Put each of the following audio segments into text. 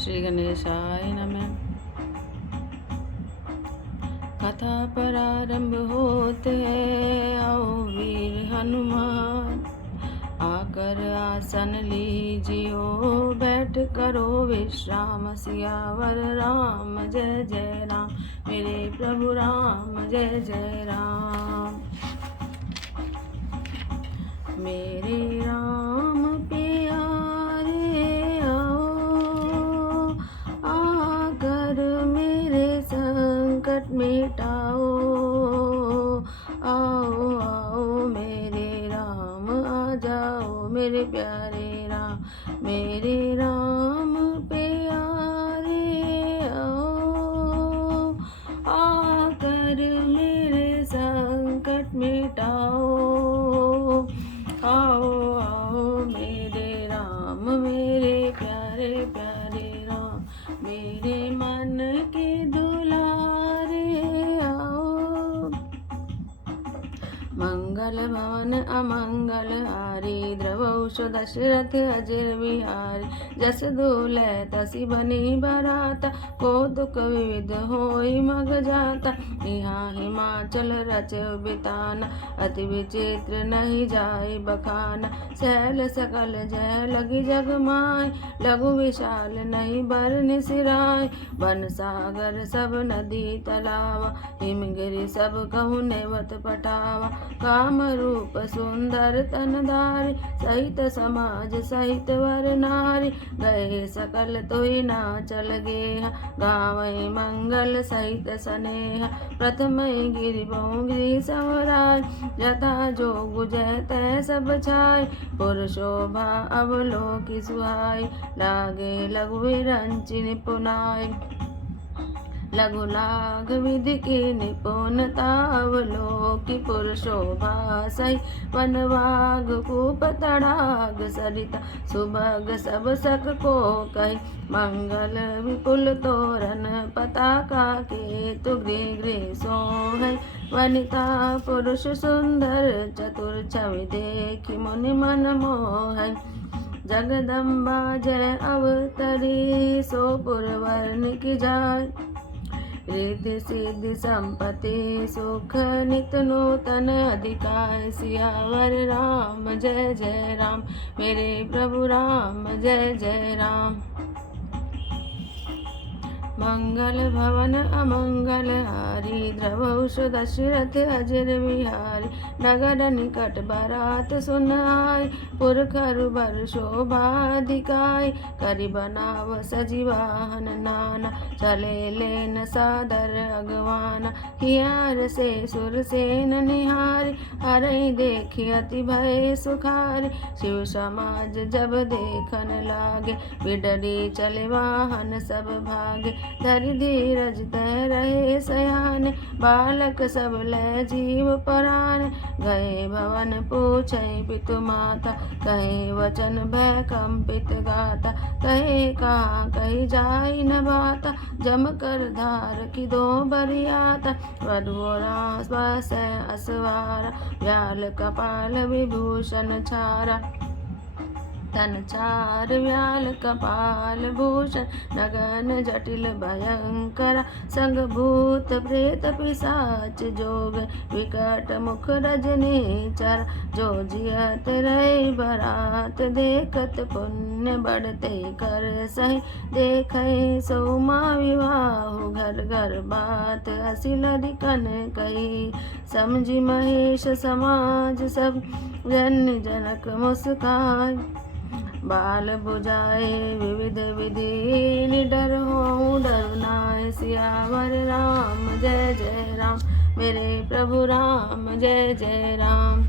श्री गणेशाय नमः। कथा प्रारंभ होते है, आओ वीर हनुमान, आकर आसन लीजियो, बैठ करो विश्राम। सियावर राम जय जय राम, मेरे प्रभु राम जय जय राम। मेरे राम प्यारे आओ, आकर मेरे संकट मिटाओ। आओ आओ मेरे राम आ जाओ, मेरे प्यारे राम। मेरे राम प्यारे आओ, आकर मेरे संकट मिटाओ। आओ आओ मेरे राम, मेरे प्यारे प्यारे राम, मेरे मन के दुलारे आओ। मंगल भवन अमंगल हारी, द्रवौष दशरथ अजिर बिहारी। जस दूल्हे तसी बनी बराता, कौतुक विविध होई मग जाता। यहाँ हिमाचल रचे बिताना, अति विचित्र नहीं जाय बखाना। सैल सकल जय लगी जग माय, लघु विशाल नहीं बरन सिराय। वन सागर सब नदी तलावा, हिमगिरि सब कहु नेवत पटावा। काम रूप सुंदर तनधारी, सहित समाज सहित वर नारी। गए सकल तोई नाचल गेहा, गावै मंगल सहित स्नेहा। प्रथम गिरि बहु सवराय, यथा जोग जय तै सब छाय। पुर शोभा अवलोकि सुहाय, लागे लघु विरंचि निपुनाय। लघु लाघ विधि की निपुणता, अवलोकि पुर शोभा सही। वन वाग कूप तड़ाग सरिता, सुभग सब सक को कही। मंगल विपुल तोरण पताका, केतु गृह गृह सोहै। वनिता पुरुष सुंदर चतुर, छवि देखि मुनि मन मोहै। जगदम्बा जय अवतरी, सो पुरवरन की जाय। रिद्धि सिद्धि संपत्ति सुख, नित नूतन अधिकार। सियावर राम जय जय राम, मेरे प्रभु राम जय जय राम। मंगल भवन अमंगल हारी, द्रवौष दशरथ अजिर बिहारी। नगर निकट बारात सुन आय, पुरखरु बर शोभा दिखाय। करि बनाव सजीवाहन नाना, चले लेन सादर अगवाना। हियार से सुर सेन निहारी, हरहि देखि अति भय सुखारी। शिव समाज जब देखन लागे, बिडरी चले वाहन सब भागे। धरि धीरज तै रहे सयाने, बालक सब लै जीव पराने। गए भवन पूछै पितु माता, कहे वचन भय कंपित गाता। कहे कहाँ कही जाई न बाता, जम कर धार की दो बरियाता। वधुओरा स्वसै असवारा, व्याल कपाल विभूषण छारा। तन चार व्याल कपाल भूषण, नगन जटिल भयंकर। संग भूत प्रेत पिशाच जोग, विकट मुख रजनीचर। जो जियत रहे बरात, देखत पुण्य बढ़ते कर सही। देखे सोमा विवाह घर घर बात, हसी लरिकन कही। समझी महेश समाज सब, जन जनक मुस्काय। बाल बुझाए विविध विधि, निडर हो डर नाय। सियावर राम जय जय राम, मेरे प्रभु राम जय जय राम।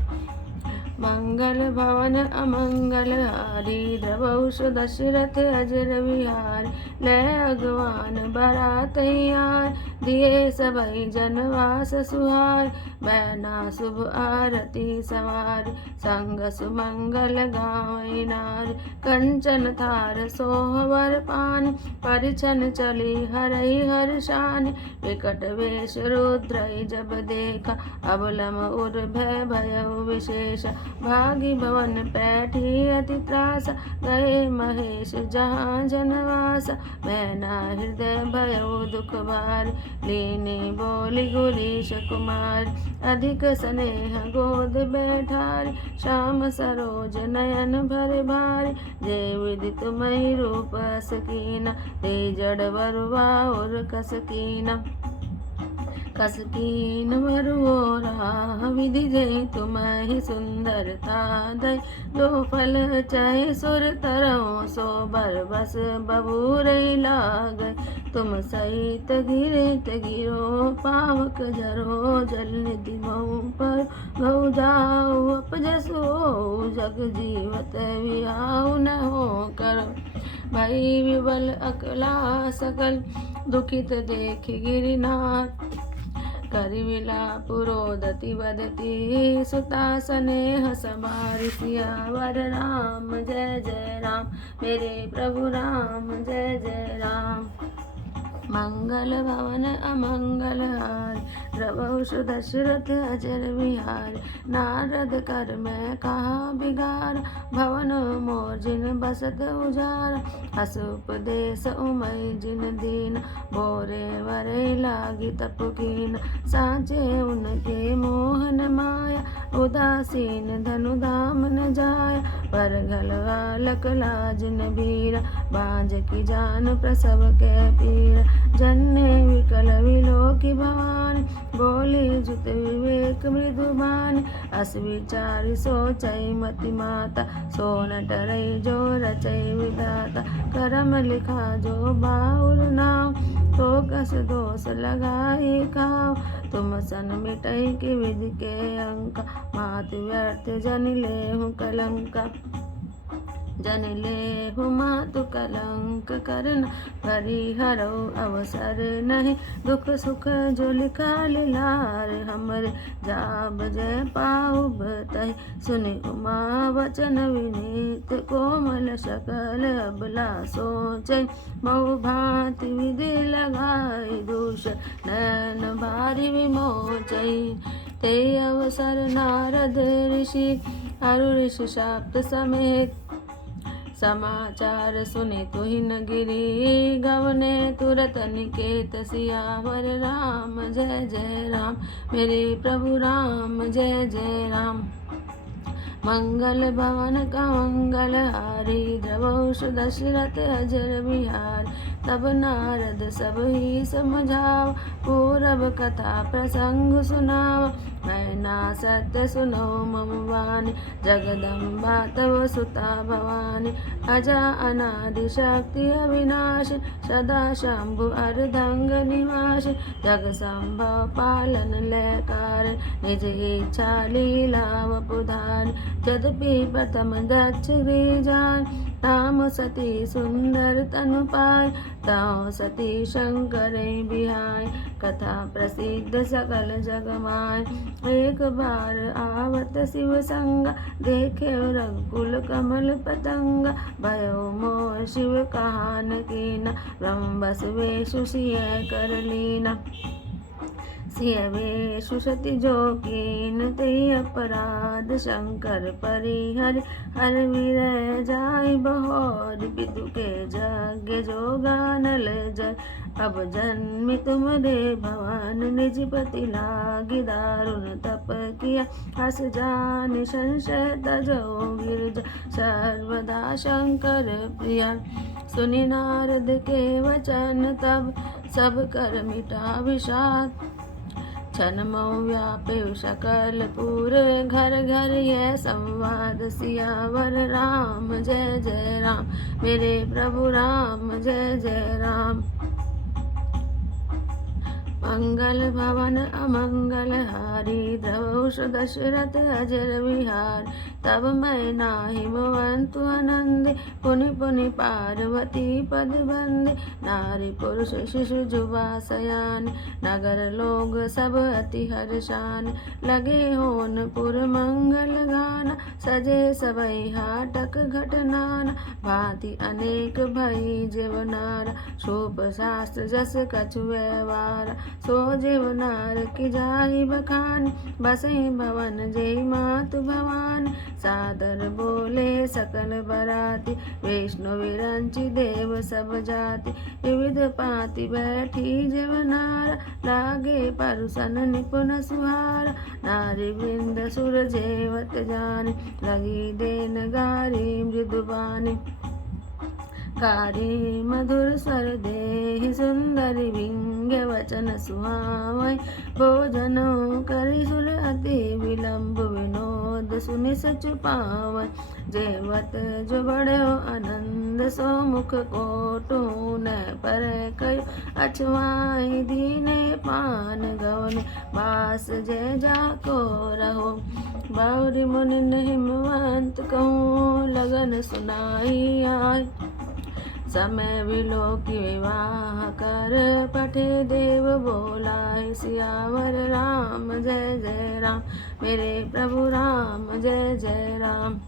मंगल भवन अमंगल हारी, द्रवौष दशरथ अजिर बिहारी। लै अगवान बरात आय, दिए सबई जनवास सुहार। बैना शुभ आरती सवार, संग सुमंगल गावै नार। कंचन थार सोहवर पान, परिछन चली हरई हर्षान। विकट वेश रुद्रई जब देखा, अबलम उर भय भयउ विशेष। भागी भवन पैठी अति त्रास, गए महेश जहाँ जनवास। मैना हृदय भयउ दुख भार, लीनी बोली गुरीश कुमार। अधिक स्नेह गोद बैठार, श्याम सरोज नयन भर भार। जे विधि तुम्हि रूप सकीना, ते जड़ बरुआ और कसकीना। कसकीन वरुओरा, विधि जय तुम्हि सुंदरता दय। जो फल चाहे सुर तरौ, सो बर बस बबूरई लागै। तुम सहित गिरत गिरो, पावक जरो जल निधि मऊ पर। गौ जाऊ अपजसो, जग जीवत विहाउ न हो करो। भई विबल अकला सकल, दुखित देखि गिरिनाथ। करि विलाप रोदति वदति, सुता स्नेह समारि। सियावर राम जय जय राम, मेरे प्रभु राम जय जय राम। मंगल भवन अमंगल हारी, द्रवहु दशरथ अजर बिहारी। नारद कर मैं कहा बिगार, भवन मोर जिन बसत उजारा। हस उपदेश उमय जिन दीन, बोरे वरे लागी तप कीन। साचे उनके मोहन माया, उदासीन धनु धाम न जाया। पर घलवालक लाज न बीरा, बाज की जान प्रसव के पीरा। जन्ने विकल विलोकी भवानी, बोली जुत विवेक मृदुबानी। अस विचारि सोचई मति माता, सो न टरई जो रचई विधाता। करम लिखा जो बाहुर नाम, तो कस दोष लगाई खाओ। तुम सन मिटई की विधि के अंका, मात व्यर्थ जन लेहु कलंका। जन लेहु मातु कलंक करन, परिहरौ अवसर नहीं। दुख सुख जो लिखा लिलार, हमरे जाब जय पाउ बतहि। सुनि उमा वचन विनीत, कोमल सकल अबला सोचै। बहु भांति विधि लगाई, दूष नयन भारि विमोचै। ते अवसर नारद ऋषि, अरु ऋषि शाक्त समेत। समाचार सुने तुहिन गिरी, गवने तुरत निकेत। सियावर राम जय जय राम, मेरे प्रभु राम जय जय राम। मंगल भवन का मंगल हारी, द्रवहु दशरथ अजर बिहारी। तब नारद सब ही समझाव, पूरब कथा प्रसंग सुनाव। मैना सत्य सुनो मम वाणी, जगदम्बा तव सुता भवानी। अजा अनादि शक्ति अविनाशी, सदा शंभु अर्धंग निवासी। जग संभव पालन लयकार, निज इच्छा लीला वपुधारी। यद्यपि प्रथम दक्ष गृहजान, नाम सती सुंदर तनु पाय। ताऊ सती शंकर बिहाय, कथा प्रसिद्ध सकल जग माय। एक बार आवत शिव संगा, देखे रघुकुल कमल पतंगा। भयो मोह शिव कहान कीना, ब्रह्म बस वेशु सिय कर लीना। सिय वेशु सति जो कीन, ते अपराध शंकर परिहर। हर विरह जाय बहोर, विदु के यज्ञ जो गानल जय। अब जन्मि तुमरे भवन, निज पति लागी दारुण तप किया। हस जान संशय तजो गिरजा, सर्वदा शंकर प्रिया। सुनि नारद के वचन तब, सब कर मिटा विषाद। छन मऊ व्यापे सकल पुर, घर घर यह संवाद। सियावर राम जय जय राम, मेरे प्रभु राम जय जय राम। मंगल भवन अमंगल हारी द्रवौष दशरथ अजर विहार। तब मैं नाही मोहंतु आनंदे पुनि पुनि पार्वती पद बंदे। नारी पुरुष शिशु जुबा सयान नगर लोग सब अति हर्षान। लगे होन पुर मंगल गाना सजे सबई हाटक घटनाना। भांति अनेक भई जीवनारा शोभ शास्त्र जस कछु व्यवहार। सो जीवनार की जाहि बखान बसई भवन जय मातु भवान। सादर बोले सकल बराती वैष्णव विरंचि देव सब जाति। विविध पाति बैठी जीवनारा लागे परुसन निपुण सुहारा। नारी वृंद सुर जेवत जाने लगी देन गारी मृदुबानी। कारी मधुर स्वर देहि सुंदरी विंग्य वचन सुहावै। भोजन करि सुर अति विलंब विनोद सुनि सचु पावै। जेवत जो बड़ो आनंद सो मुख कोटु न पर कयो। अछवाई दीने पान गवन बास जय जाको रहो। बाउरी मुनि हिमवंत कहूँ लगन सुनाई आय। समय विलो की विवाह कर पठे देव बोलाय। सियावर राम जय जय राम मेरे प्रभु राम जय जय राम।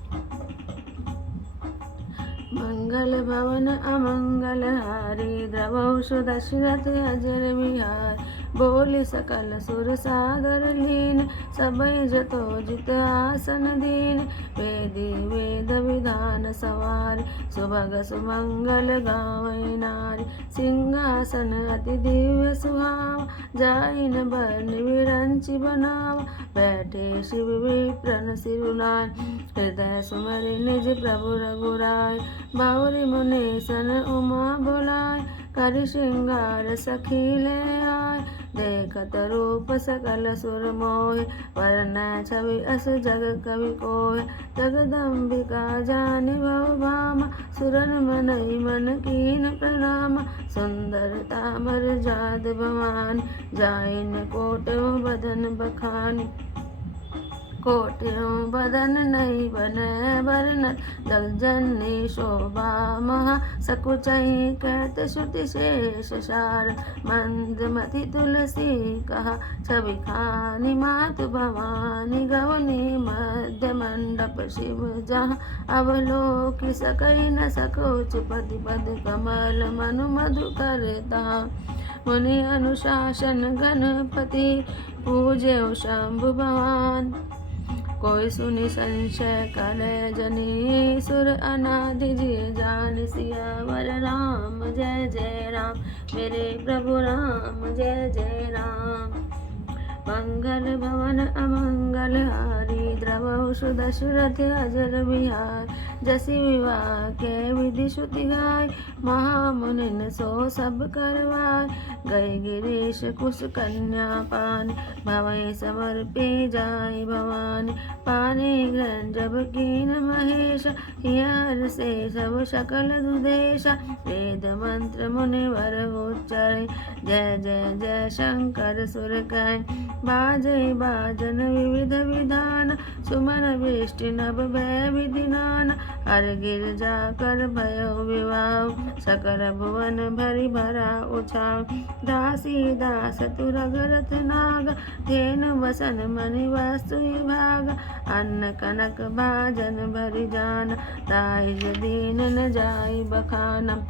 मंगल भवन अमंगल हारी द्रवौष दशरथ अजर विहार। बोली सकल सुर सादर लीन सबई जतो जित आसन दीन। वेदी वेद विधान सवार सुभग सुमंगल गावै नारी। सिंहासन अति दिव्य सुहाव जाइन बरनि विरंचि बनाव। बैठे शिव विप्रन सिरुनाय हृदय सुमरि निज प्रभु रघुराय। बाउरी मुनीसन उमा बोलाय कर श्रृंगार सखी ले आय। देखत रूप सकल सुर मोहे वरनै छवि अस जग कवि कोहे। जगदम्बिका जानि भव भामा सुरन मनई मन कीन प्रणामा। सुंदरता मर जाद भवानी जाइन कोटि बदन बखानी। कोटियों बदन नहीं बने बरनत जगजननी शोभा महा। सकुचई कहत श्रुति शेष सार मंदमति तुलसी कहा। छवि खानी मातु भवानी गवनी मध्य मंडप शिव जहाँ। अवलोकि सकई न सकोच पति पद कमल मनु मधु करता। मुनि अनुशासन गणपति पूजे शंभु भवान। कोई सुनि संशय करे जनी सुर अनादि जी जान। सियावर राम जय जय राम मेरे प्रभु राम जय जय राम। मंगल भवन अमंगल हारी द्रवौष दशरथ अजर विहार। जसि विवाह के विधि श्रुति गाय महामुनिन सो सब करवाय। गए गिरीश कुश कन्या पानी भवै समर्पे जाय भवानी। पानी ग्रहण जब कीन महेश हियर से सब सकल दुदेशा। वेद मंत्र मुनिवर उच्चरै जय जय जय शंकर सुर कह। बाजे बाजन विविध विधान सुमन वृष्टि नभ भय विधिनान। हर गिरजा कर भयो विवाह सकल भुवन भरि भरा उछाव। दासी दास तुरग रथ नाग धेनु वसन मणि वस्तु विभाग। अन्न कनक भाजन भरि जान दाइज दीन न जाय बखाना।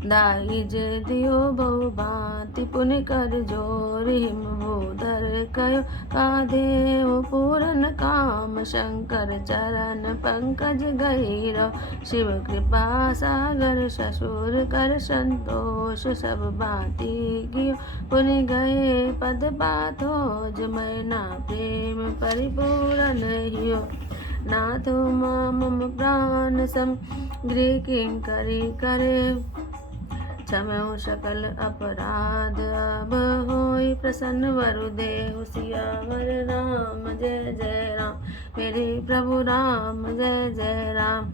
दाइज दियो बहु भांति पुनि कर जोर हिम भूधर कयो। कादेव पूरन काम शंकर चरण पंकज गहिरो। शिव कृपा सागर ससुर कर संतोष सब भांति कियो। पुनि गए पद पाथोज मैना प्रेम परिपूरन हियो। नाथो मम प्राण सम गृह किंकरी करे। क्षमो सकल अपराध अब होई प्रसन्न वरुदेव। सियावर राम जय जय राम मेरे प्रभु राम जय जय राम।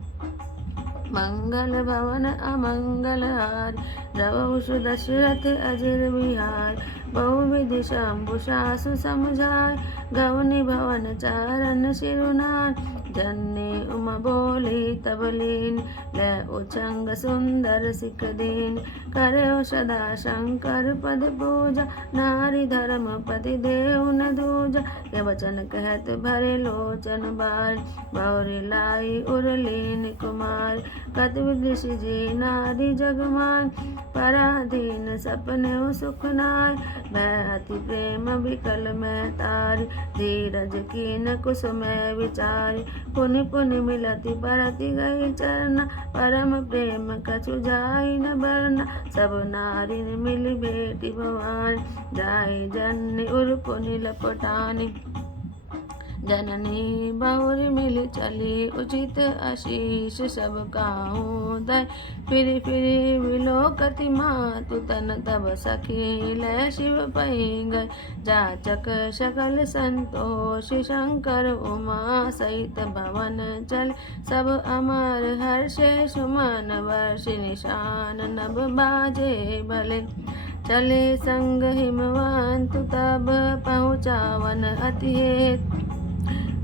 मंगल भवन अमंगल हारी द्रवहु दशरथ अजिर बिहारी बहुविधि शंभु सासु समझाय गवनि भवन चारण सिरुनार जन्ने उमा बोली तब लीन ले उछंग सुंदर सिख दीन करे सदा शंकर पद पूजा नारी धर्म पति देव न दूजा के वचन कहत भरे लोचन बार बौरी लाई उरलीन कुमार कत विदृश जी नारी जगमान पराधीन सपने सुख नाय मैं अति प्रेम विकल में तारी धीरज कीन कुसुम विचारी पुनि पुनि मिलति परति गई चरना परम प्रेम कछु जाई न बरना सब नारी मिल भेटी भवानी जाई जन्नी उर पुनि लपटानी जननी बहुरी मिल चली उचित आशीष सब काहू दय फिर विलोकति मातु तन तब सखी ले शिव पई गए जाचक सकल संतोष शंकर उमा सहित भवन चल सब अमर हर्षे सुमन वर्ष निशान नभ बाजे भले चले संग हिमवंत तब पहुँचावन अति हेत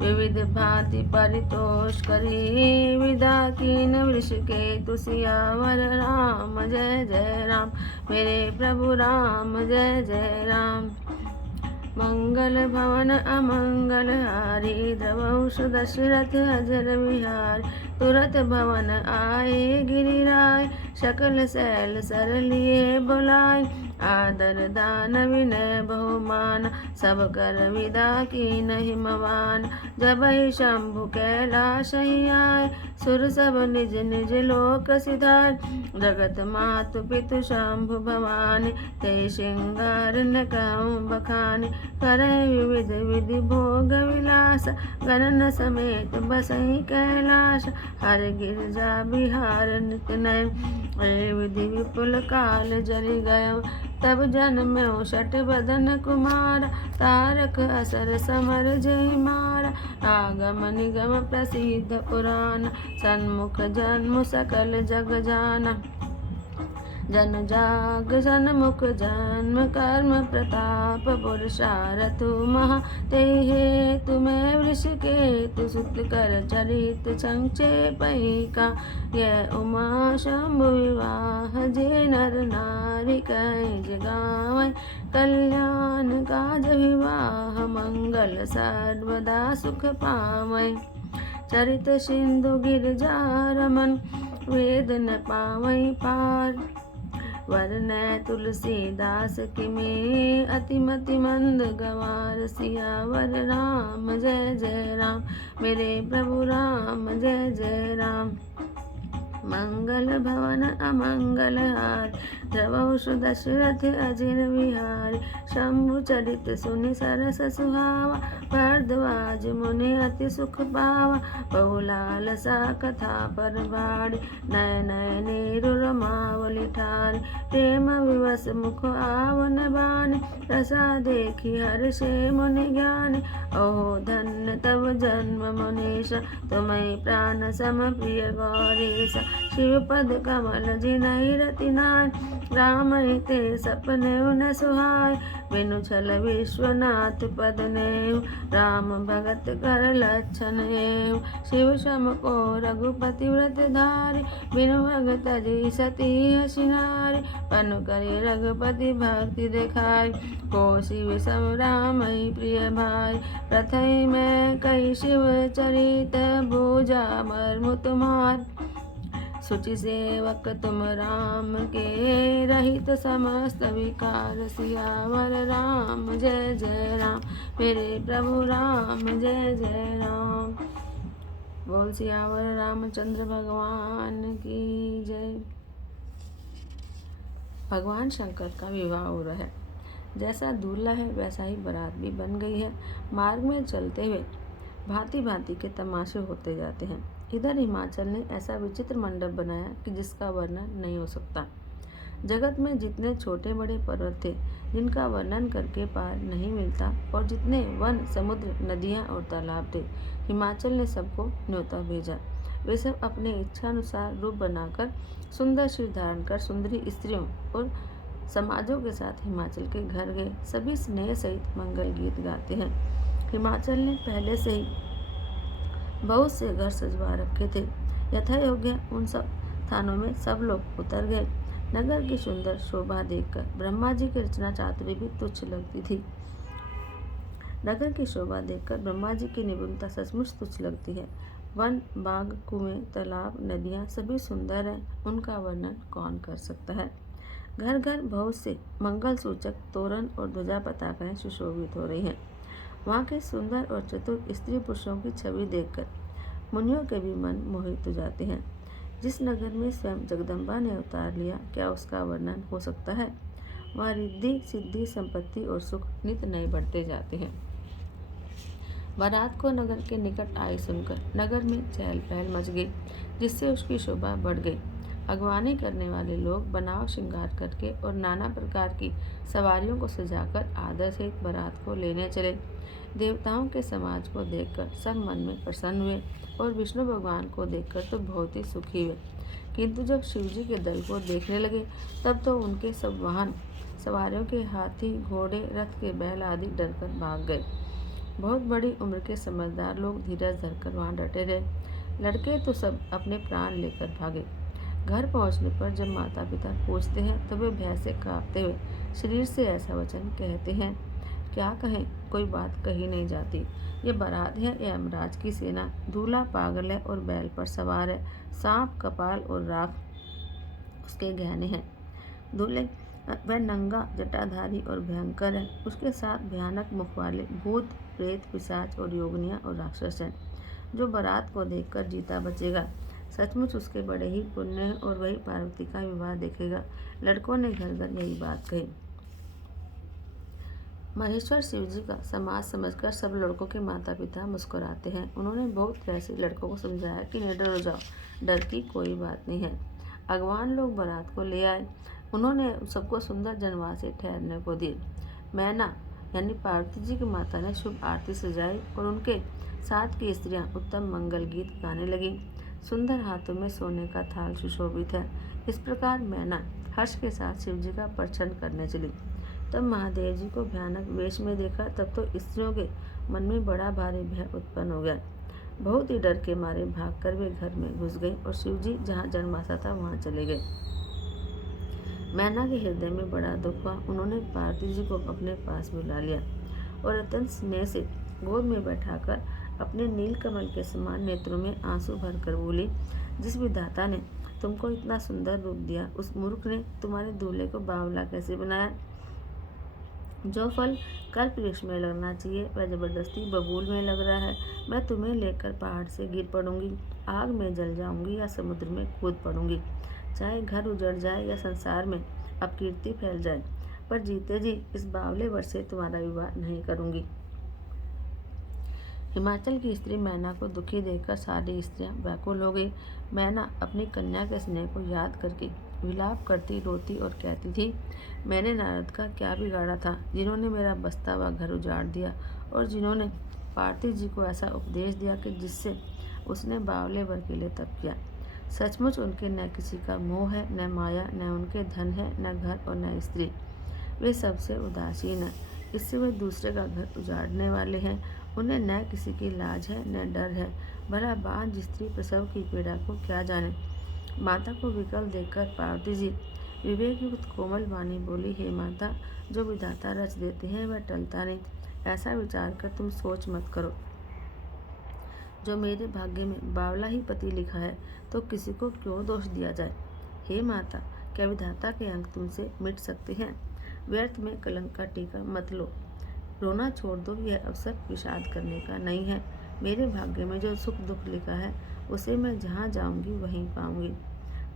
विविध भांति परितोष करी विदा कीन वृष के तुसियावर राम जय जय राम मेरे प्रभु राम जय जय राम मंगल भवन अमंगल हारी द्रवहु दशरथ अजर बिहारी तुरत भवन आए गिरिराय सकल सैल सर लिए बुलाए आदर दान विनय बहुमान सब कर विदा की हिमवान जब ही शंभु कैलाश ही आए सुर सब निज निज लोक सिधार जगत मातु पितु शंभु भवानी ते श्रृंगार न कहूँ बखानी करे विविध विधि भोग विलास गणन समेत बसई कैलाश हर गिरजा बिहार नित नय विधि विपुल काल जरि गयो तब जन्म्यो शठ बदन कुमार तारक असर समर जय मारा आगम निगम प्रसिद्ध पुराण सन्मुख जन्म सकल जग जाना जन जाग जन्मुख जन्म कर्म प्रताप पुरुषारथु महा ते हेतु मैं वृष केतु सुत कर चरित संक्षेपिका यह उमा शंभु विवाह जे नर नारी कह जगावै कल्याण काज विवाह मंगल सर्वदा सुख पावै चरित सिंधु गिरजा रमन वेद न पावै पार वरन तुलसीदास किमे अतिमति मंद गवार सियावर राम जय जय राम मेरे प्रभु राम जय जय राम मंगल भवन अमंगल हार द्रवहु दशरथ अजिर बिहारी शंभु चरित सुनि सरस सुहावा भरद्वाज मुनि अति सुख पावा बहुलाल सा कथा पर बाड़ी नय नय नीरु रमावली ठारी प्रेम विवश मुख आवन बानी रसा देखी हर्षे मुनि ज्ञानी ओहो धन्य तब जन्म मुनीश तुम्हें प्राण सम प्रिय गौरीश शिव पद कमल जिनहि रति नाय राम ते सपने उन सुहाय बिनु छल विश्वनाथ पद नेहु राम भगत कर लक्षण एहु शिव सम को रघुपति व्रत धारी बिनु भगत जी सती हसि नारी पनु करी रघुपति भक्ति देखाई को शिव सम राम प्रिय भाई प्रथई में कई शिव चरित भूजा मर्मु तुम्हार सुचि सेवक तुम राम के रहित समस्त विकार सियावर राम जय जय राम मेरे प्रभु राम जय जय राम। बोल सियावर रामचंद्र भगवान की जय। भगवान शंकर का विवाह हो रहा है। जैसा दूल्हा है वैसा ही बारात भी बन गई है। मार्ग में चलते हुए भांति भांति के तमाशे होते जाते हैं। इधर हिमाचल ने ऐसा विचित्र मंडप बनाया कि जिसका वर्णन नहीं हो सकता। जगत में जितने छोटे बड़े पर्वत थे जिनका वर्णन करके पार नहीं मिलता, और जितने वन, समुद्र, नदियाँ और तालाब थे, हिमाचल ने सबको न्योता भेजा। वे सब अपने इच्छानुसार रूप बनाकर सुंदर शीर धारण कर सुंदरी स्त्रियों और समाजों के साथ हिमाचल के घर गए। सभी स्नेह सहित मंगल गीत गाते हैं। हिमाचल ने पहले से ही बहुत से घर सजवा रखे थे। यथा योग्य उन सब स्थानों में सब लोग उतर गए। नगर की सुंदर शोभा देखकर ब्रह्मा जी की रचना चातुरी भी तुच्छ लगती थी। नगर की शोभा देखकर ब्रह्मा जी की निपुणता सचमुच तुच्छ लगती है। वन, बाग, कुएं, तालाब, नदियाँ सभी सुंदर हैं, उनका वर्णन कौन कर सकता है। घर घर बहुत से मंगल सूचक तोरण और ध्वजा पताकाएं सुशोभित हो रही हैं। वहाँ के सुंदर और चतुर स्त्री पुरुषों की छवि देखकर मुनियों के भी मन मोहित हो जाते हैं। जिस नगर में स्वयं जगदम्बा ने अवतार लिया, क्या उसका वर्णन हो सकता है। वहाँ रिद्धि सिद्धि संपत्ति और सुख नित नए बढ़ते जाते हैं। बारात को नगर के निकट आई सुनकर नगर में चहल पहल मच गई, जिससे उसकी शोभा बढ़ गई। अगवानी करने वाले लोग बनाव श्रृंगार करके और नाना प्रकार की सवारियों को सजाकर आदर सहित बारात को लेने चले। देवताओं के समाज को देखकर सब मन में प्रसन्न हुए और विष्णु भगवान को देखकर तो बहुत ही सुखी हुए। किंतु जब शिवजी के दल को देखने लगे, तब तो उनके सब वाहन सवारियों के हाथी, घोड़े, रथ के बैल आदि डरकर भाग गए। बहुत बड़ी उम्र के समझदार लोग धीरज धरकर वहाँ डटे रहे। लड़के तो सब अपने प्राण लेकर भागे। घर पहुँचने पर जब माता पिता पूछते हैं तो वे भय से कांपते हुए शरीर से ऐसा वचन कहते हैं। क्या कहें, कोई बात कही नहीं जाती। ये बारात है या यमराज की सेना। दूल्हा पागल है और बैल पर सवार है। सांप, कपाल और राख उसके गहने हैं। दूल्हे वह नंगा, जटाधारी और भयंकर है। उसके साथ भयानक मुख वाले भूत, प्रेत, पिशाच और योगनियाँ और राक्षस हैं। जो बारात को देखकर जीता बचेगा, सचमुच उसके बड़े ही पुण्य हैं और वही पार्वती का विवाह देखेगा। लड़कों ने घर घर यही बात कही। महेश्वर शिवजी का समाज समझकर सब लड़कों के माता पिता मुस्कुराते हैं। उन्होंने बहुत वैसे लड़कों को समझाया कि निडर हो जाओ, डर की कोई बात नहीं है। अगवान लोग बारात को ले आए। उन्होंने सबको सुंदर जनवासे ठहरने को दिए। मैना यानी पार्वती जी की माता ने शुभ आरती सजाई और उनके साथ की स्त्रियां उत्तम मंगल गीत गाने लगी। सुंदर हाथों में सोने का थाल सुशोभित है। इस प्रकार मैना हर्ष के साथ शिवजी का प्रदर्शन करने चली। तब महादेव जी को भयानक वेश में देखा, तब तो स्त्रियों के मन में बड़ा भारी भय उत्पन्न हो गया। बहुत ही डर के मारे भागकर वे घर में घुस गए और शिवजी जहाँ जन्मासा था वहाँ चले गए। मैना के हृदय में बड़ा दुख हुआ। उन्होंने पार्वती जी को अपने पास बुला लिया और अत्यंत स्नेह से गोद में बैठाकर अपने नील कमल के समान नेत्रों में आंसू भरकर बोली, जिस विधाता ने तुमको इतना सुंदर रूप दिया, उस मूर्ख ने तुम्हारे दूल्हे को बावला कैसे बनाया। जो फल कल्प वृक्ष में लगना चाहिए वह जबरदस्ती बबूल में लग रहा है। मैं तुम्हें लेकर पहाड़ से गिर पड़ूंगी, आग में जल जाऊंगी या समुद्र में कूद पड़ूंगी। चाहे घर उजड़ जाए या संसार में अपकीर्ति फैल जाए, पर जीते जी इस बावले वर से तुम्हारा विवाह नहीं करूंगी। हिमाचल की स्त्री मैना को दुखी देखकर सारी स्त्रियां व्याकुल हो गई। मैना अपनी कन्या के स्नेह को याद करके विलाप करती, रोती और कहती थी, मैंने नारद का क्या बिगाड़ा था, जिन्होंने मेरा बसता हुआ घर उजाड़ दिया और जिन्होंने पार्वती जी को ऐसा उपदेश दिया कि जिससे उसने बावले वर के लिए तप किया। सचमुच उनके न किसी का मोह है, न माया, न उनके धन है, न घर और न स्त्री। वे सबसे उदासीन हैं, इससे वे दूसरे का घर उजाड़ने वाले हैं। उन्हें न किसी की लाज है, न डर है। भला बांझ स्त्री प्रसव की पीड़ा को क्या जाने। माता को विकल देखकर पार्वती जी विवेक युक्त कोमल वाणी बोली, हे माता, जो विधाता रच देते हैं वह टलता नहीं। ऐसा विचार कर तुम सोच मत करो। जो मेरे भाग्य में बावला ही पति लिखा है, तो किसी को क्यों दोष दिया जाए। हे माता, क्या विधाता के अंक तुमसे मिट सकते हैं। व्यर्थ में कलंक का टीका मत लो। रोना छोड़ दो, यह अवसर विषाद करने का नहीं है। मेरे भाग्य में जो सुख दुख लिखा है उसे मैं जहाँ जाऊंगी वहीं पाऊंगी।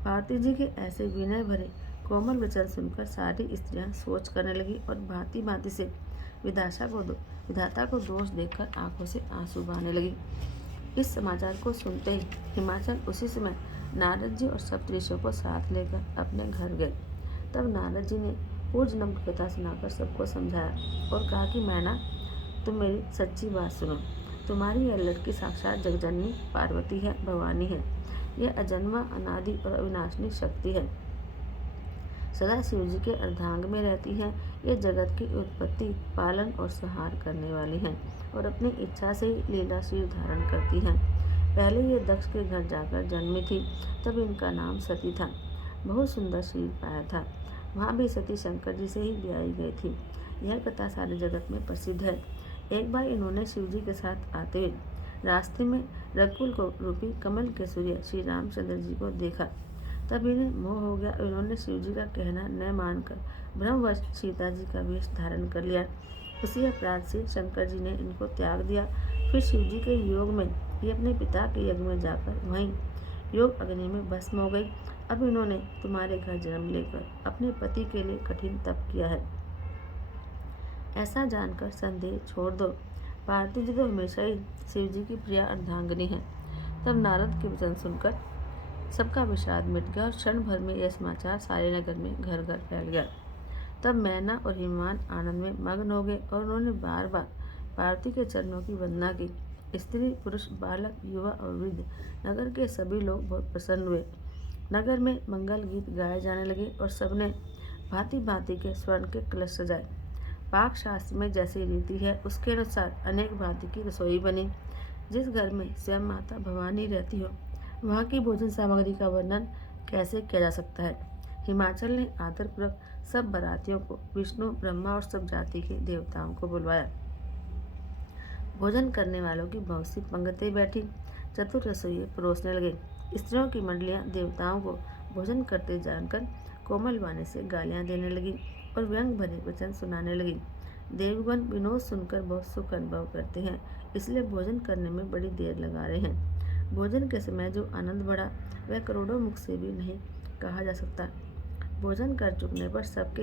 पार्वती जी के ऐसे विनय भरे कोमल वचन सुनकर सारी स्त्रियां सोच करने लगी और भांति भांति से विधाता को दोष देखकर आंखों से आंसू बहाने लगी। इस समाचार को सुनते ही हिमाचल उसी समय नारद जी और सप्तऋषियों को साथ लेकर अपने घर गए। तब नारद जी ने पूर्ण नम्र कथा सुनाकर सबको समझाया और कहा कि मैना, तुम मेरी सच्ची बात सुनो। तुम्हारी यह लड़की साक्षात जगजननी पार्वती है, भवानी है। यह अजन्मा, अनादि और अविनाशिनी शक्ति है, सदा शिव जी के अर्धांग में रहती है। ये जगत की उत्पत्ति, पालन और संहार करने वाली हैं और अपनी इच्छा से ही लीलाशील धारण करती हैं। पहले ये दक्ष के घर जाकर जन्मी थी, तब इनका नाम सती था। बहुत सुंदर शील पाया था। वहाँ भी सती शंकर जी से ही ब्याही गई थी। यह कथा सारे जगत में प्रसिद्ध है। एक बार इन्होंने शिव जी के साथ आते हुए रास्ते में रघुकुल को रूपी कमल के सूर्य श्री रामचंद्र जी को देखा। तब इन्हें मोह हो गया। इन्होंने शिव जी का कहना न मानकर ब्रह्मवश सीता जी का वेश धारण कर लिया। उसी अपराध से शंकर जी ने इनको त्याग दिया। फिर शिव जी के योग में ये अपने पिता के यज्ञ में जाकर वहीं योग अग्नि में भस्म हो गई। अब इन्होंने तुम्हारे घर जन्म लेकर अपने पति के लिए कठिन तप किया है। ऐसा जानकर संदेह छोड़ दो। पार्वती जी तो हमेशा ही शिव जी की प्रिया अर्धांगिनी है। तब नारद के वचन सुनकर सबका विषाद मिट गया और क्षण भर में यह समाचार सारे नगर में घर घर फैल गया। तब मैना और हिमान आनंद में मग्न हो गए और उन्होंने बार बार पार्वती के चरणों की वंदना की। स्त्री, पुरुष, बालक, युवा और वृद्ध, नगर के सभी लोग बहुत प्रसन्न हुए। नगर में मंगल गीत गाए जाने लगे और सबने भांति भांति के स्वर्ण के कलश सजाए। पाक शास्त्र में जैसी रीति है उसके अनुसार अनेक भांति की रसोई बनी। जिस घर में स्वयं माता भवानी रहती हो, वहाँ की भोजन सामग्री का वर्णन कैसे किया जा सकता है। हिमाचल ने आदरपूर्वक सब बारातियों को, विष्णु, ब्रह्मा और सब जाति के देवताओं को बुलवाया। भोजन करने वालों की बहुत सी पंक्तियाँ बैठी। चतुर रसोइये परोसने लगे। स्त्रियों की मंडलियाँ देवताओं को भोजन करते जानकर कोमल वाणी से गालियाँ देने लगी और व्यंग भरे वचन सुनाने लगी। देवगण विनोद सुनकर बहुत सुख अनुभव करते हैं, इसलिए भोजन करने में बड़ी देर लगा रहे हैं। भोजन के समय जो आनंद बढ़ा वह करोड़ों मुख से भी नहीं कहा जा सकता। भोजन कर चुकने पर सबके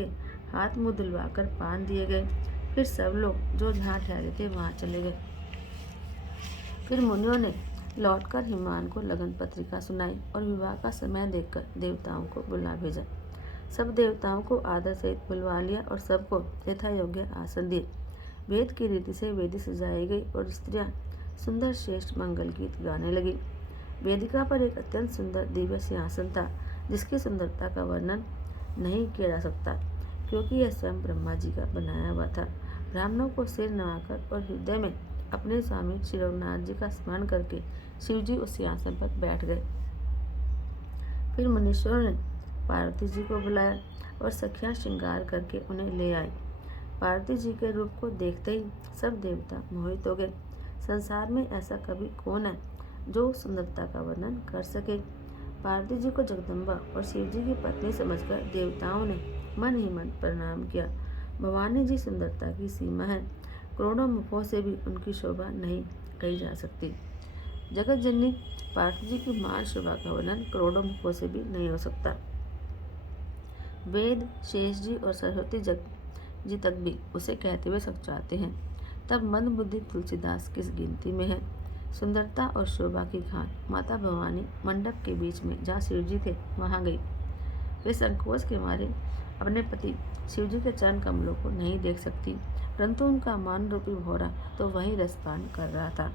हाथ मुँह धुलवाकर पान दिए गए। फिर सब लोग जो जहाँ ठहरे थे वहाँ चले गए। फिर मुनियों ने लौटकर हिमान को लगन पत्रिका सुनाई और विवाह का समय देखकर देवताओं को बुला भेजा। सब देवताओं को आदर सहित बुलवा लिया और सबको यथा योग्य आसन दिए। वेद की रीति से वेदी सजाई गई और स्त्रियां सुंदर श्रेष्ठ मंगल गीत गाने लगी। वेदिका पर एक अत्यंत सुंदर दिव्य सिंहासन था, जिसकी सुंदरता का वर्णन नहीं किया जा सकता, क्योंकि यह स्वयं ब्रह्मा जी का बनाया हुआ था। ब्राह्मणों को सिर नवाकर और हृदय में अपने स्वामी श्री रघुनाथ जी का स्मरण करके शिव जी उस सिंहासन पर बैठ गए। फिर मुनीश्वरों ने पार्वती जी को बुलाया और सखियां श्रृंगार करके उन्हें ले आई। पार्वती जी के रूप को देखते ही सब देवता मोहित हो गए। संसार में ऐसा कवि कौन है जो सुंदरता का वर्णन कर सके। पार्वती जी को जगदम्बा और शिव जी की पत्नी समझकर देवताओं ने मन ही मन प्रणाम किया। भवानी जी सुंदरता की सीमा है। करोड़ों मुखों से भी उनकी शोभा नहीं कही जा सकती। जगत जननी पार्वती जी की मान शोभा का वर्णन करोड़ों मुखों से भी नहीं हो सकता। वेद, शेष जी और सरस्वती जी तक भी उसे कहते हुए सचाते हैं। तब मंद बुद्धि तुलसीदास किस गिनती में है। सुंदरता और शोभा की खान माता भवानी मंडप के बीच में जहाँ शिव जी थे वहाँ गई। वे संकोच के मारे अपने पति शिव जी के चरण कमलों को नहीं देख सकती, परंतु उनका मान रूपी भौरा तो वहीं रसपान कर रहा था।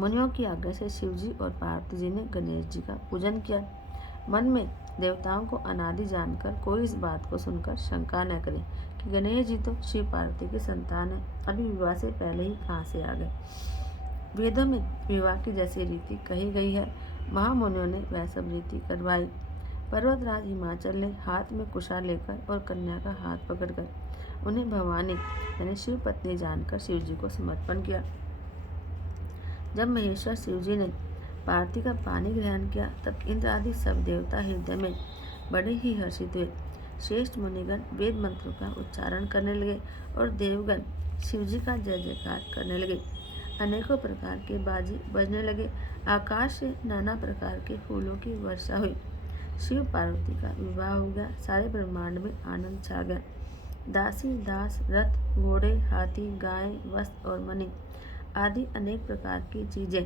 मुनियों की आज्ञा से शिव जी और पार्वती जी ने गणेश जी का पूजन किया। मन में देवताओं को अनादि जानकर कोई इस बात को सुनकर शंका न करे कि गणेश जी तो शिव पार्वती के संतान है, अभी विवाह से पहले ही कहाँ से आ गए। वेदों में विवाह की जैसी रीति कही गई है, महामुनियों ने वह सब रीति करवाई। पर्वतराज हिमाचल ने हाथ में कुशा लेकर और कन्या का हाथ पकड़कर उन्हें भवानी यानी शिव पत्नी जानकर शिव जी को समर्पण किया। जब महेश्वर शिव जी ने पार्वती का पानी ग्रहण किया, तब इंद्र आदि सब देवता हृदय में बड़े ही हर्षित हुए। श्रेष्ठ मुनिगण वेद मंत्रों का उच्चारण करने लगे और देवगण शिव जी का जय जयकार करने लगे। अनेकों प्रकार के बाजी बजने लगे। आकाश से नाना प्रकार के फूलों की वर्षा हुई। शिव पार्वती का विवाह हो गया। सारे ब्रह्मांड में आनंद छा गया। दासी, दास, रथ, घोड़े, हाथी, गाय, वस्त्र और मणि आदि अनेक प्रकार की चीजें,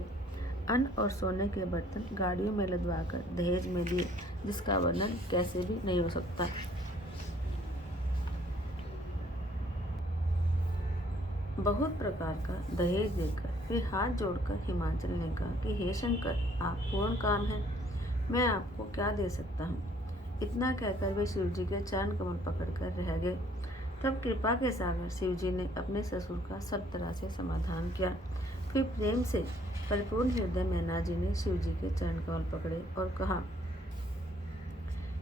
अन्न और सोने के बर्तन गाड़ियों में लदवाकर दहेज में दिए, जिसका वर्णन कैसे भी नहीं हो सकता। बहुत प्रकार का दहेज देकर फिर हाथ जोड़कर हिमाचल ने कहा कि हे शंकर, आप पूर्ण काम हैं, मैं आपको क्या दे सकता हूँ। इतना कहकर वे शिव जी के चरण कमल पकड़कर रह गए। तब कृपा के सागर शिव जी ने अपने ससुर का सब तरह से समाधान किया। फिर प्रेम से परिपूर्ण हृदय मैना जी ने शिव जी के चरण कमल पकड़े और कहा,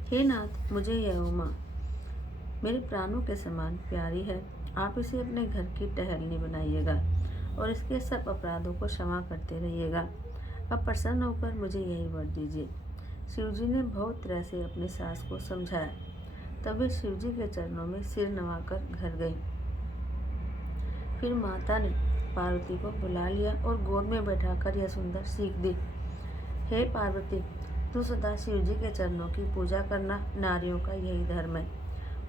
हे नाथ, मुझे यह उमा मेरे प्राणों के समान प्यारी है। आप इसे अपने घर की टहलनी बनाइएगा और इसके सब अपराधों को क्षमा करते रहिएगा। अब प्रसन्न होकर मुझे यही वर दीजिए। शिव जी ने बहुत तरह से अपनी सास को समझाया। तब वे शिव जी के चरणों में सिर नवाकर घर गई। फिर माता ने पार्वती को बुला लिया और गोद में बैठाकर यह सुंदर सीख दी। हे पार्वती, तू सदा शिव जी के चरणों की पूजा करना, नारियों का यही धर्म है।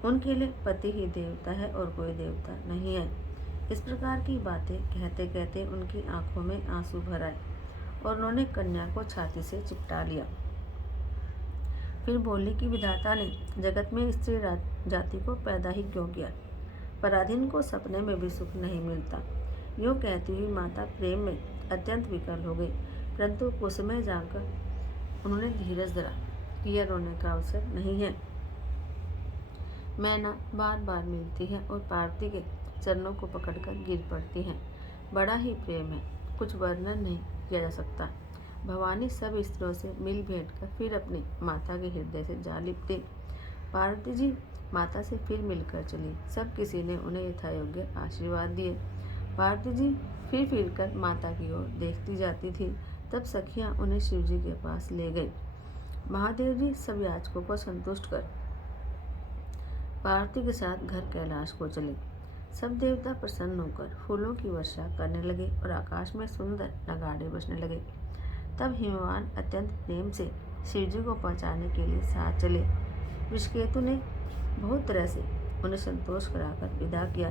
उनके लिए पति ही देवता है और कोई देवता नहीं है। इस प्रकार की बातें कहते कहते उनकी आंखों में आंसू भर आए और उन्होंने कन्या को छाती से चिपटा लिया। फिर बोली कि विधाता ने जगत में स्त्री जाति को पैदा ही क्यों किया। पराधीन को सपने में भी सुख नहीं मिलता। यूँ कहती हुई माता प्रेम में अत्यंत विकल हो गई, परंतु उस समय जाकर उन्होंने धीरज धरा कि यह रोने का अवसर नहीं है। मैना बार बार मिलती है और पार्वती के चरणों को पकड़कर गिर पड़ती हैं। बड़ा ही प्रेम है, कुछ वर्णन नहीं किया जा सकता। भवानी सब स्त्रियों से मिल भेंट कर फिर अपनी माता के हृदय से जा लिपटी। पार्वती जी माता से फिर मिलकर चली। सब किसी ने उन्हें यथायोग्य आशीर्वाद दिए। पार्वती जी फिर कर माता की ओर देखती जाती थी। तब सखियां उन्हें शिव जी के पास ले गई। महादेव जी सब याचकों को संतुष्ट कर पार्वती के साथ घर कैलाश को चले। सब देवता प्रसन्न होकर फूलों की वर्षा करने लगे और आकाश में सुंदर नगाड़े बजने लगे। तब हिमवान अत्यंत प्रेम से शिव जी को पहुँचाने के लिए साथ चले। वृषकेतु ने बहुत तरह से उन्हें संतोष कराकर विदा किया।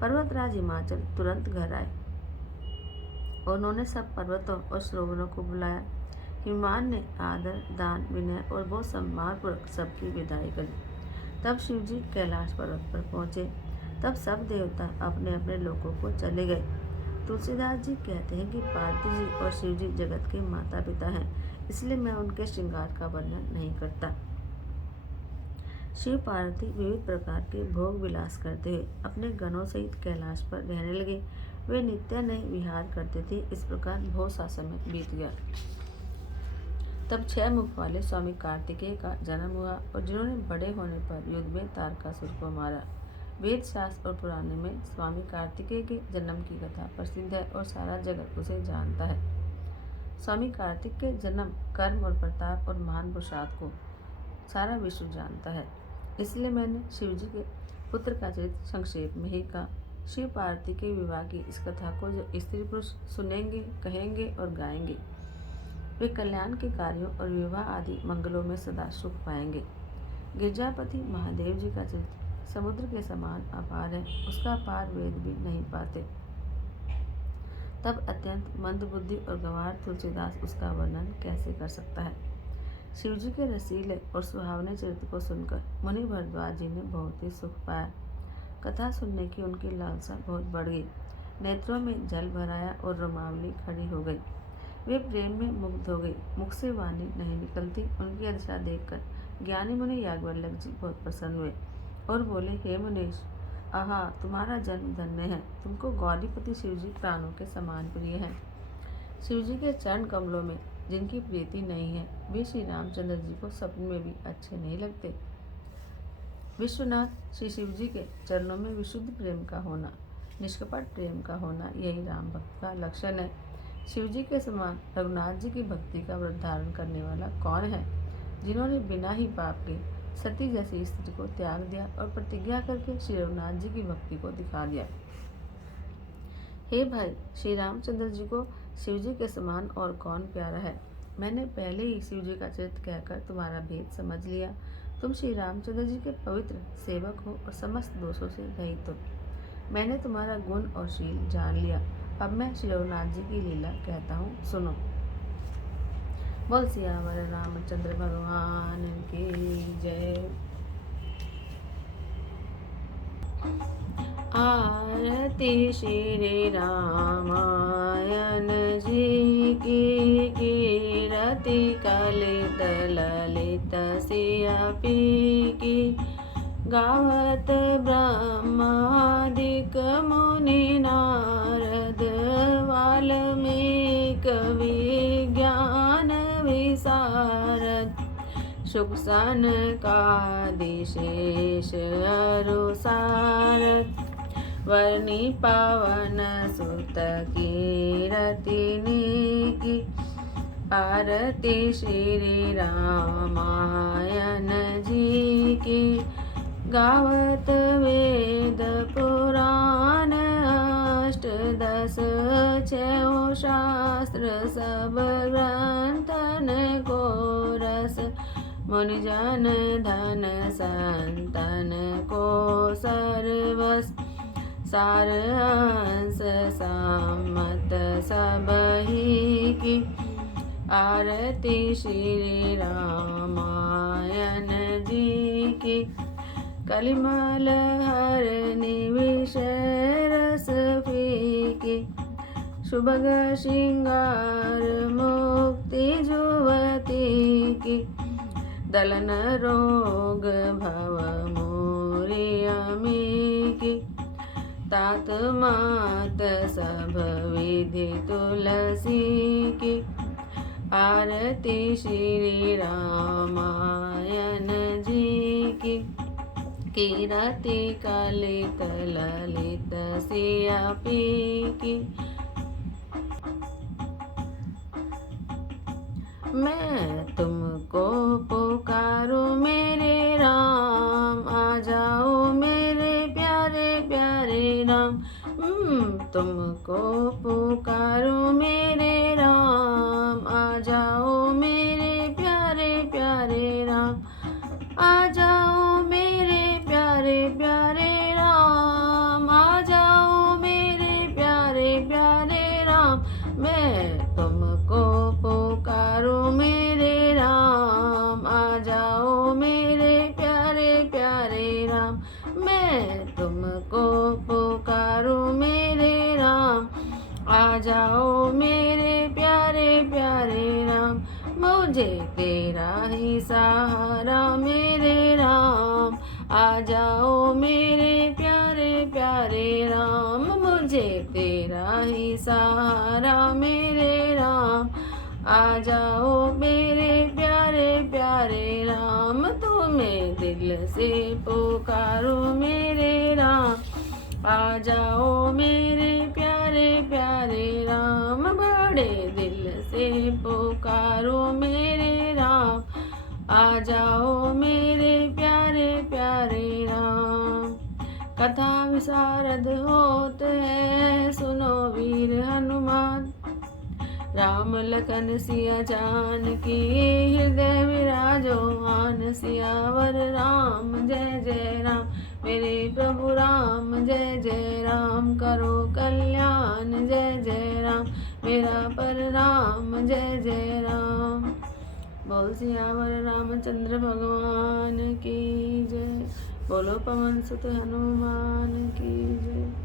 पर्वतराज हिमाचल तुरंत घर आए और उन्होंने सब पर्वतों और सरोवरों को बुलाया। हिमवान ने आदर, दान, विनय और बहुत सम्मानपूर्वक सबकी विदाई करी। तब शिव जी कैलाश पर्वत पर पहुँचे। तब सब देवता अपने अपने लोकों को चले गए। तुलसीदास जी कहते हैं कि पार्वती जी और शिव जी जगत के माता पिता हैं, इसलिए मैं उनके श्रृंगार का वर्णन नहीं करता। शिव पार्वती विविध प्रकार के भोग विलास करते हुए अपने गणों सहित कैलाश पर रहने लगे। वे नित्य नए विहार करते थे। इस प्रकार बहुत सा समय बीत गया। तब 6 मुख वाले स्वामी कार्तिकेय का जन्म हुआ और जिन्होंने बड़े होने पर युद्ध में तारकासुर को मारा। वेद शास्त्र और पुराने में स्वामी कार्तिकेय के जन्म की कथा प्रसिद्ध है और सारा जगत उसे जानता है। स्वामी कार्तिक के जन्म, कर्म और प्रताप और महान पुरुषार्थ को सारा विश्व जानता है। इसलिए मैंने शिव जी के पुत्र का चरित्र संक्षेप में ही कहा। शिव पार्वती के विवाह की इस कथा को जो स्त्री पुरुष सुनेंगे, कहेंगे और गाएंगे, वे कल्याण के कार्यों और विवाह आदि मंगलों में सदा सुख पाएंगे। गिरजापति महादेव जी का चरित्र समुद्र के समान अपार है, उसका पार वेद भी नहीं पाते। तब अत्यंत मंद बुद्धि और गंवार तुलसीदास उसका वर्णन कैसे कर सकता है। शिव जी के रसीले और सुहावने चरित्र को सुनकर मुनि भरद्वाज जी ने बहुत ही सुख पाया। कथा सुनने की उनकी लालसा बहुत बढ़ गई। नेत्रों में जल भराया और रोमावली खड़ी हो गई। वे प्रेम में मुग्ध हो गई। मुख से वाणी नहीं निकलती। उनकी दशा देखकर ज्ञानी मुनि याज्ञवल्क्य जी बहुत प्रसन्न हुए और बोले, हे मुनीश, आहा, तुम्हारा जन्म धन्य है। तुमको गौरीपति शिव जी प्राणों के समान प्रिय हैं। शिव जी के चरण कमलों में जिनकी प्रीति नहीं है, वे श्री रामचंद्र जी को स्वप्न में भी अच्छे नहीं लगते। विश्वनाथ श्री शिव जी के चरणों में विशुद्ध प्रेम का होना, निष्कपट प्रेम का होना, यही राम भक्त का लक्षण है। शिव जी के समान रघुनाथ जी की भक्ति का व्रत धारण करने वाला कौन है, जिन्होंने बिना ही पाप के सती जैसी स्त्री को त्याग दिया और प्रतिज्ञा करके श्री रघुनाथ जी की भक्ति को दिखा दिया। हे भाई, श्री रामचंद्र जी को शिव जी के समान और कौन प्यारा है। मैंने पहले ही शिव जी का चरित्र कहकर तुम्हारा भेद समझ लिया। तुम श्री रामचंद्र जी के पवित्र सेवक हो और समस्त दोषों से रहित हो। मैंने तुम्हारा गुण और शील जान लिया। अब मैं श्री रघुनाथ जी की लीला कहता हूँ, सुनो। बोल सियावर रामचंद्र भगवान की जय। आरती आरती श्री रामायण जी की कीरति कलित ललित सियापी की गावत ब्रह्मादिक मुनि नारद वाल्मीक विज्ञान विशारद शुक सनकादिशेष अरु सारद वर्णि पवन सुत कीरतिनी की आरती श्री रामायण जी की गावत वेद पुराण अष्टदश छो शास्त्र सब ग्रंथन को रस मुनिजन धन संतन को सर्वस सार हंस सम्मत सबही की आरती श्री रामायण जी की कलिमल हरनि विषय रस फीकी शुभग श्रृंगार मुक्ति जुवती की दलन रोग भव मोरी अमी की तात मात सब विधि तुलसी की आरती श्री रामायण जी की कीरति कलित ललित सियापी की मैं तुमको पुकारूं मेरे राम आ जाओ मेरे प्यारे प्यारे राम तुमको पुकारूं मेरे राम आ जाओ मेरे प्यारे प्यारे राम आ जाओ मेरे प्यारे प्यारे राम आ जाओ मेरे प्यारे प्यारे राम मैं तुमको पुकारूं मेरे राम आ जाओ मेरे प्यारे प्यारे राम मैं तुमको पुकारूं मेरे राम आ जाओ मेरे प्यारे प्यारे राम मुझे तेरा ही सहारा मेरे राम आ जाओ मेरे प्यारे प्यारे राम मुझे तेरा ही सहारा मेरे राम आ जाओ मेरे प्यारे प्यारे राम तुम्हें दिल से पुकारो मेरे राम आ जाओ मेरे प्यारे प्यारे राम बड़े दिल से पुकारो मेरे राम आ जाओ मेरे प्यारे प्यारे राम कथा विशारद होते हैं सुनो वीर हनुमान राम लखन सिया जानकी हृदय विराजो मान सियावर राम जय जय राम मेरे प्रभु राम जय जय राम करो कल्याण जय जय राम मेरा पर राम जय जय राम बोल सियावर रामचंद्र भगवान की जय बोलो पवन सुत हनुमान की जय।